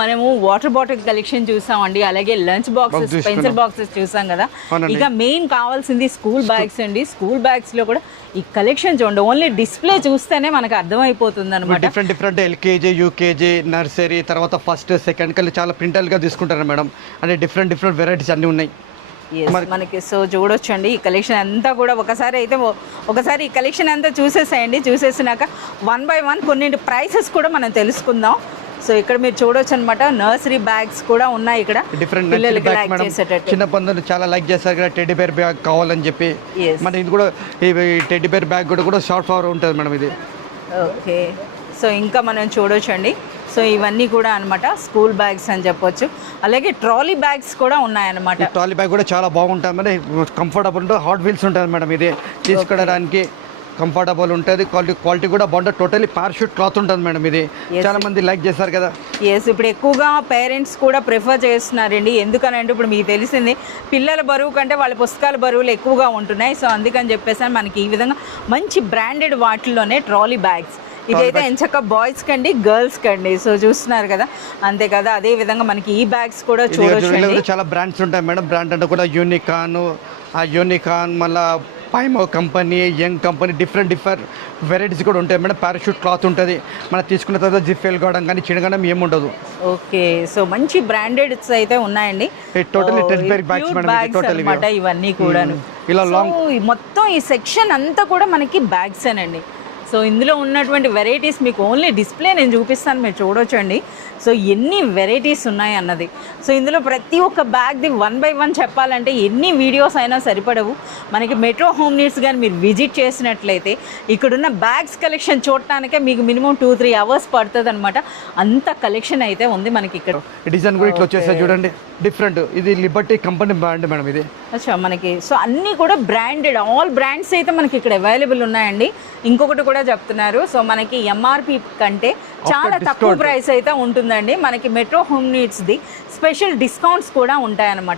మనము water bottle collection చూసామండి, అలాగే లంచ్ బాక్సెస్, పెన్సిల్ బాక్సెస్ చూసాం కదా. ఇక మెయిన్ కావాల్సింది స్కూల్ బ్యాగ్స్ అండి. స్కూల్ బ్యాగ్స్ లో కూడా ఈ కలెక్షన్ చూడండి, ఓన్లీ డిస్ప్లే చూస్తేనే మనకు అర్థమైపోతుంది అనమాట. డిఫరెంట్ ఎల్కేజీ, యూకేజీ, నర్సరీ, తర్వాత ఫస్ట్ సెకండ్ కల్లా చాలా ప్రింటల్గా తీసుకుంటారు మేడం. అంటే డిఫరెంట్ వెరైటీస్ అన్నీ ఉన్నాయి మనకి. సో చూడొచ్చండి ఈ కలెక్షన్ అంతా కూడా. ఒకసారి ఈ కలెక్షన్ అంతా చూసేసేయండి. చూసేసినాక 1 by 1 కొన్నింటి ప్రైసెస్ కూడా మనం తెలుసుకుందాం. సో ఇక్కడ మీరు చూడొచ్చు అనమాట, నర్సరీ బ్యాగ్స్ కూడా ఉన్నాయి ఇక్కడ. డిఫరెంట్ చిన్న పందులు చాలా లైక్ చేస్తారు కదా, టెడ్డీ బేర్ బ్యాగ్ కావాలని చెప్పి. మన ఇది కూడా టెడ్డీ బేర్ బ్యాగ్ కూడా షార్ట్ ఫ్లవర్ ఉంటుంది మేడం ఇది. ఓకే, సో ఇంకా మనం చూడొచ్చండి. సో ఇవన్నీ కూడా అనమాట స్కూల్ బ్యాగ్స్ అని చెప్పొచ్చు. అలాగే ట్రాలీ బ్యాగ్స్ కూడా ఉన్నాయన్నమాట. ట్రాలీ బ్యాగ్ కూడా చాలా బాగుంటుంది మేడం, కంఫర్టబుల్ ఉంటుంది, హాట్ వీల్స్ ఉంటుంది మేడం. ఇది తీసుకోవడానికి కంఫర్టబుల్ ఉంటుంది, క్వాలిటీ కూడా బాగుంటుంది. టోటలీ పారాషూట్ క్లాత్ ఉంటుంది మేడం. ఇది చాలా మంది లైక్ చేస్తారు కదా. ఇప్పుడు ఎక్కువగా పేరెంట్స్ కూడా ప్రిఫర్ చేస్తున్నారండి. ఎందుకనంటే ఇప్పుడు మీకు తెలిసింది, పిల్లల బరువు కంటే వాళ్ళ పుస్తకాల బరువులు ఎక్కువగా ఉంటున్నాయి. సో అందుకని చెప్పేసి మనకి ఈ విధంగా మంచి బ్రాండెడ్ వాటిల్లోనే ట్రాలీ బ్యాగ్స్. ఇదైతే ఎంచక్క బాయ్స్ కండి, గర్ల్స్ కండి. సో చూస్తున్నారు కదా, అంతే కదా. అదే విధంగా మనకి ఈ బ్యాగ్స్ కూడా చూడొచ్చు. చాలా బ్రాండ్స్ ఉంటాయి మేడం. బ్రాండ్ అంటే కూడా యూనికాన్ మళ్ళీ పైమో company, young company, different varieties కూడా ఉంటాయి మేడం. పారాషూట్ క్లాత్ ఉంటుంది. మనం తీసుకున్న తర్వాత జిప్ ఫెయిల్ కావడం కానీ చిన్నగడం ఏముండదు. ఓకే, సో మంచి బ్రాండెడ్స్ అయితే ఉన్నాయండి. టోటలీ టెడ్డీ బేర్ బ్యాగ్స్ అన్నమాట ఇవన్నీ కూడాను. ఇలా లాంగ్ మొత్తం ఈ సెక్షన్ అంతా కూడా మనకి బ్యాగ్స్ ఏనండి. సో ఇందులో ఉన్నటువంటి వెరైటీస్ మీకు ఓన్లీ డిస్ప్లే నేను చూపిస్తాను, మీరు చూడొచ్చండి. సో ఎన్ని వెరైటీస్ ఉన్నాయి అన్నది. సో ఇందులో ప్రతి ఒక్క బ్యాగ్ది 1 by 1 చెప్పాలంటే ఎన్ని వీడియోస్ అయినా సరిపడవు. మనకి మెట్రో హోమ్ నీడ్స్ కానీ మీరు విజిట్ చేసినట్లయితే ఇక్కడున్న బ్యాగ్స్ కలెక్షన్ చూడటానికే మీకు మినిమం 2-3 hours పడుతుంది అనమాట. అంత కలెక్షన్ అయితే ఉంది మనకి ఇక్కడ. డిజైన్ కూడా ఇట్లా వచ్చేసాయి చూడండి, డిఫరెంట్. ఇది లిబర్టీ కంపెనీ బ్రాండ్ మేడం ఇది. అచ్చా, మనకి సో అన్నీ కూడా బ్రాండెడ్, ఆల్ బ్రాండ్స్ అయితే మనకి ఇక్కడ అవైలబుల్ ఉన్నాయండి. ఇంకొకటి కూడా చెప్తున్నారు, సో మనకి ఎంఆర్పి కంటే చాలా తక్కువ ప్రైస్ అయితే ఉంటుందండి. మనకి మెట్రో హోమ్ నీడ్స్ది స్పెషల్ డిస్కౌంట్స్ కూడా ఉంటాయన్నమాట.